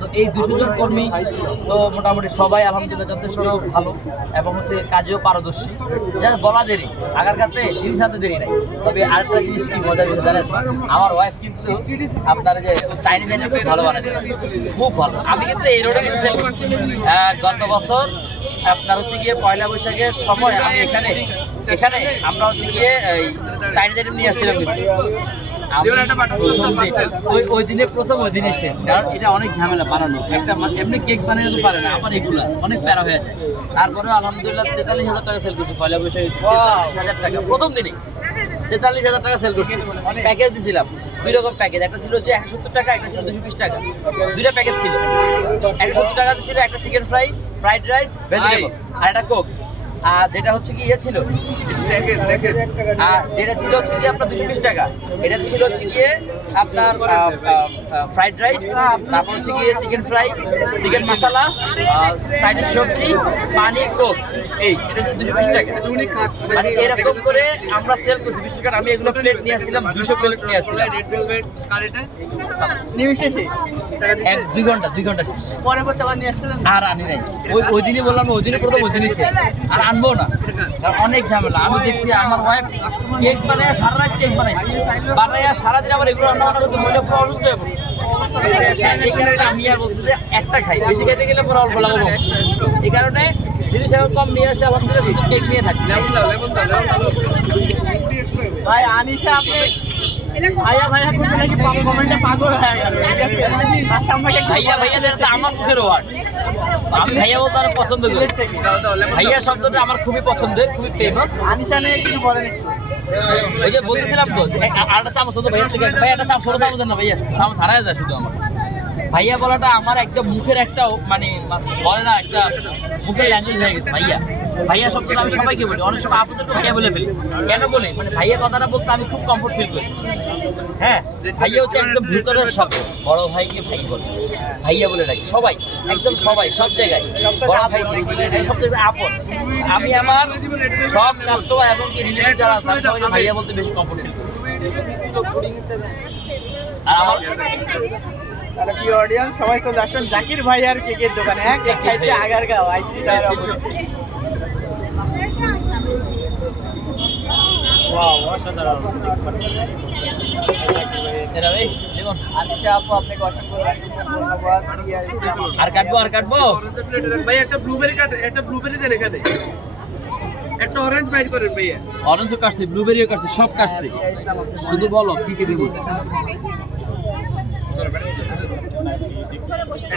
তো এই 200 জন কর্মী তো মোটামুটি সবাই আলহামদুলিল্লাহ যথেষ্ট ভালো এবং হচ্ছে কাজেও পারদর্শী, যা বলা দেরি আগার কাছে জিনিস আনতে দেরি নাই। তবে আরেকটা জিনিস কি মজা জিনিস জানেন, আমার ওয়াইফ কিন্তু আপনার যে চাইনিজ আইটেম খুব ভালো বানায়, খুব ভালো। আমি কিন্তু এই রোডে কিন্তু গত বছর আপনার হচ্ছে গিয়ে পয়লা বৈশাখের সময় আমি এখানে আমরা হচ্ছে গিয়ে এই চাইনিজ আইটেম নিয়ে আসছিলাম, কিন্তু ওই দিনে প্রথম ওই দিনে শেষ, কারণ এটা অনেক ঝামেলা বানানো, একটা এমনি কেক বানানো পারে না, আবার এগুলা অনেক প্যারা হয়ে যায়। তারপরেও আলহামদুলিল্লাহ 43,000 টাকা সেল করছি পয়লা বৈশাখে, 43,000 টাকা প্রথম দিনে 43,000 টাকা সেল করছি। প্যাকেজ দিয়েছিলাম 2 রকম প্যাকেজ, একটা ছিল যে 170 টাকা, একটা ছিল 220 টাকা, 2টা প্যাকেজ ছিল। 170 টাকা ছিল একটা চিকেন ফ্রাইড রাইস ভেজিটেবল আর একটা কোক। আর যেটা হচ্ছে কি ছিল যেটা ছিল হচ্ছে কি আপনার 220 টাকা, এটা ছিল হচ্ছে গিয়ে আপনার ফ্রাইড রাইস, তারপর হচ্ছে গিয়ে চিকেন ফ্রাই, চিকেন মশলা, সাইডের সবজি, পানি, কোক, এই এটা হচ্ছে 220 টাকা। মানে এরকম করে আমরা সেল করছি। বিশেষ করে আমি এগুলো প্লেট নিয়ে আসছিলাম, 200 প্লেট নিয়ে আসছিলাম নিমিশেষে 2 ঘন্টা শেষ। পরে নিয়ে আসছিলাম আর আনি নাই, ওই দিনই বললাম, ওই দিনে প্রথম ওই দিনই শেষ, আর আনবো না, অনেক ঝামেলা। আমি দেখছি আমার ওয়াইফ কেক বানায় সারা রাত, কেক বানাইছি বানায় সারাদিন, আমার এগুলো রান্না বান্না করতে মহিলা পুরো অসুস্থ হয়ে পড়ছে। এই কারণে আমি আর বলছি যে একটা খাই, বেশি খাইতে গেলে পুরো অল্প লাগাবো। এই কারণে জিনিস এখন কম নিয়ে আসে, আলহামদুলিল্লাহ শুধু কেক নিয়ে থাকি। ভাই আনিশা আপনি ভাইয়া করতে নাকি কমেন্টে পাগল হয়ে গেল। ভাইয়াদের তো আমার মুখের ওয়ার্ড, আমি ভাইয়া বলতে অনেক পছন্দ করি। ভাইয়া শব্দটা আমার খুবই পছন্দের, খুবই ফেমাস। আনিশা নিয়ে কিছু বলেন একটু। ওই যে বলতেছিলাম তো, আরেকটা চামচ হতো ভাইয়া থেকে, ভাই একটা ছোট চামচ দেন না, ভাইয়া চামচ হারায় যায় শুধু আমার। ভাইয়া বলাটা আমার একদম মুখের একটা মানে বলে না, একটা মুখের ল্যাঙ্গুয়েজ হয়ে গেছে ভাইয়া। ভাইয়া শব্দটা আমি সবাইকে বলি, অনেক সময় আপনাদেরকে ভাইয়া বলে ফেলি। কেন বলি, মানে ভাইয়া কথাটা বলতে আমি খুব কমফোর্ট ফিল করি। হ্যাঁ, ভাইয়া হচ্ছে একদম ভিতরের শব্দ, বড় ভাইকে ভাই বলে ভাইয়া বলে ডাকি সবাই, একদম সবাই সব জায়গায় বড় ভাই সব জায়গায় আপন। আমি আমার সব কাস্টমার এবং কি রিলেটিভ যারা আছে সবাইকে ভাইয়া বলতে বেশি কমফোর্ট ফিল করি। আর আমার তাহলে কি অডিয়েন্স সবাই চলে আসবেন জাকির ভাই আর কেকের দোকানে, হ্যাঁ কেক খাইতে Agargaon ice cream tyre opposite. Wow, অসাধারণ। আনিশা আপু আপনাকে অসংখ্য ধন্যবাদ। আর কাটবো ভাই একটা ব্লুবেরি কাট, একটা ব্লুবেরি দেন এখানে, একটা অরেঞ্জ বাইর করেন ভাইয়া। অরেঞ্জও কাটছি, ব্লুবেরিও কাটছি, সব কাটছি, শুধু বলো কি কি দেবো।